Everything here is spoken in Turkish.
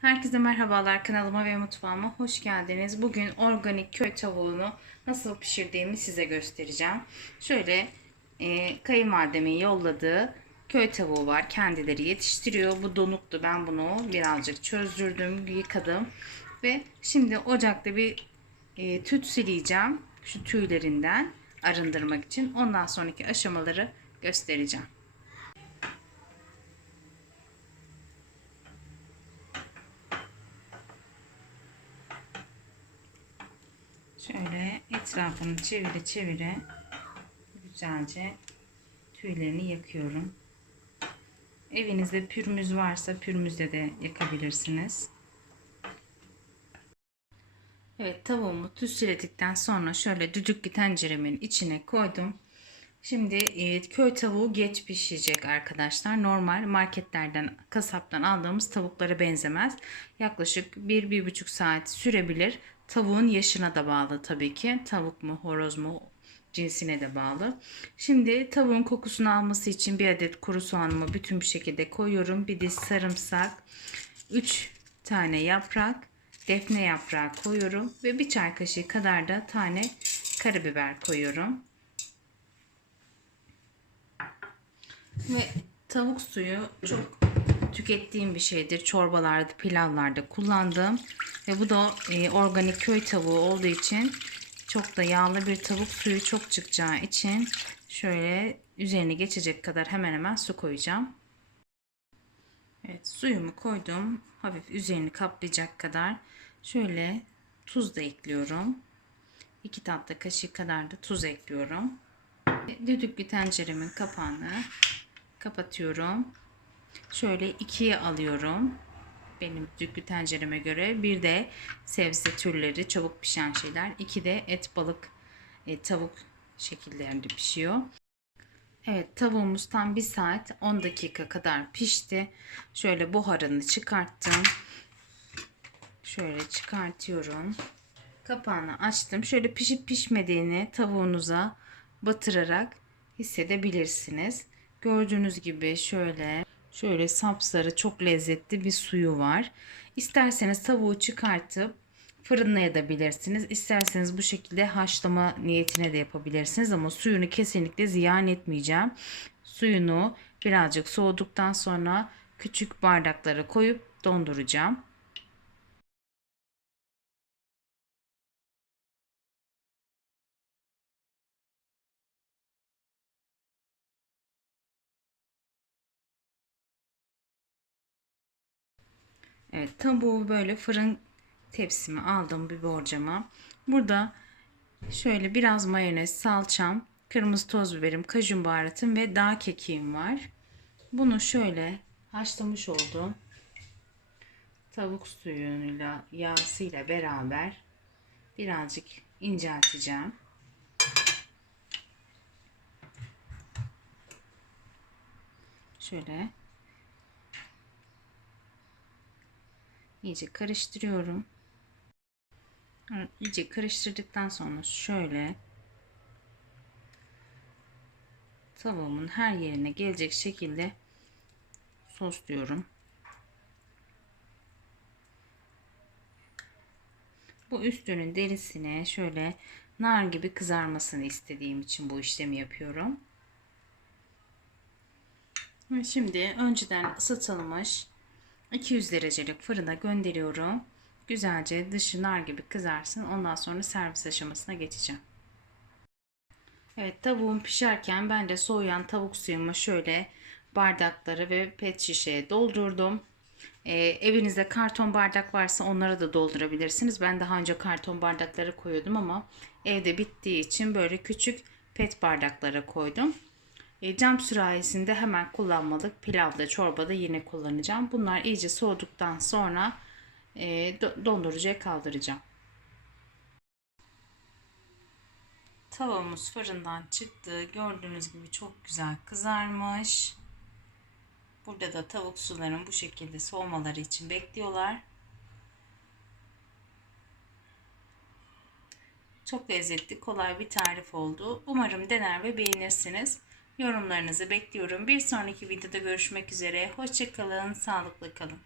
Herkese merhabalar kanalıma ve mutfağıma hoş geldiniz. Bugün organik köy tavuğunu nasıl pişirdiğimi size göstereceğim. Şöyle e, kayınvalidemin yolladığı köy tavuğu var. Kendileri yetiştiriyor. Bu donuktu. Ben bunu birazcık çözdürdüm, yıkadım. Ve şimdi ocakta bir e, tüt sileceğim. Şu tüylerinden arındırmak için. Ondan sonraki aşamaları göstereceğim. Şöyle etrafını çevire çevire güzelce tüylerini yakıyorum. Evinizde pürmüz varsa pürmüzle de yakabilirsiniz. Evet tavuğumu tütsüledikten sonra şöyle düdüklü tenceremin içine koydum. Şimdi e, köy tavuğu geç pişecek arkadaşlar. Normal marketlerden, kasaptan aldığımız tavuklara benzemez. Yaklaşık 1-1,5 saat sürebilir. Tavuğun yaşına da bağlı tabii ki. Tavuk mu, horoz mu cinsine de bağlı. Şimdi tavuğun kokusunu alması için bir adet kuru soğanımı bütün bir şekilde koyuyorum. Bir diş sarımsak, 3 tane yaprak, defne yaprağı koyuyorum ve bir çay kaşığı kadar da tane karabiber koyuyorum. Ve tavuk suyu çok tükettiğim bir şeydir. Çorbalarda, pilavlarda kullandığım ve bu da e, organik köy tavuğu olduğu için çok da yağlı bir tavuk suyu çok çıkacağı için şöyle üzerini geçecek kadar hemen hemen su koyacağım. Evet suyumu koydum. Hafif üzerini kaplayacak kadar şöyle tuz da ekliyorum. 2 tatlı kaşığı kadar da tuz ekliyorum. Düdüklü tenceremin kapağını kapatıyorum. Şöyle ikiye alıyorum. Benim düdüklü tencereme göre. Bir de sebze türleri, çabuk pişen şeyler. İki de et, balık, e, tavuk şekillerinde pişiyor. Evet tavuğumuz tam 1 saat 10 dakika kadar pişti. Şöyle buharını çıkarttım. Şöyle çıkartıyorum. Kapağını açtım. Şöyle pişip pişmediğini tavuğunuza batırarak hissedebilirsiniz. Gördüğünüz gibi şöyle şöyle sapsarı çok lezzetli bir suyu var. İsterseniz tavuğu çıkartıp fırınlayabilirsiniz. İsterseniz bu şekilde haşlama niyetine de yapabilirsiniz ama suyunu kesinlikle ziyan etmeyeceğim. Suyunu birazcık soğuduktan sonra küçük bardaklara koyup donduracağım. Evet tavuğu böyle fırın tepsime aldım bir borcama. Burada şöyle biraz mayonez, salçam, kırmızı toz biberim, kajun baharatım ve dağ kekiğim var. Bunu şöyle haşlamış olduğum tavuk suyuyla yağsıyla beraber birazcık incelteceğim. Şöyle iyice karıştırıyorum. İyice karıştırdıktan sonra şöyle tavuğumun her yerine gelecek şekilde sosluyorum. Bu üstünün derisine şöyle nar gibi kızarmasını istediğim için bu işlemi yapıyorum. Şimdi önceden ısıtılmış 200 derecelik fırına gönderiyorum. Güzelce dışı nar gibi kızarsın. Ondan sonra servis aşamasına geçeceğim. Evet tavuğum pişerken ben de soğuyan tavuk suyumu şöyle bardakları ve pet şişeye doldurdum. Ee, evinizde karton bardak varsa onlara da doldurabilirsiniz. Ben daha önce karton bardakları koyuyordum ama evde bittiği için böyle küçük pet bardaklara koydum. E, cam sürahisinde hemen kullanmalık. Pilavda, çorbada yine kullanacağım. Bunlar iyice soğuduktan sonra e, dondurucuya kaldıracağım. Tavamız fırından çıktı. Gördüğünüz gibi çok güzel kızarmış. Burada da tavuk suların bu şekilde soğumaları için bekliyorlar. Çok lezzetli, kolay bir tarif oldu. Umarım dener ve beğenirsiniz. Yorumlarınızı bekliyorum. Bir sonraki videoda görüşmek üzere. Hoşçakalın, sağlıklı kalın.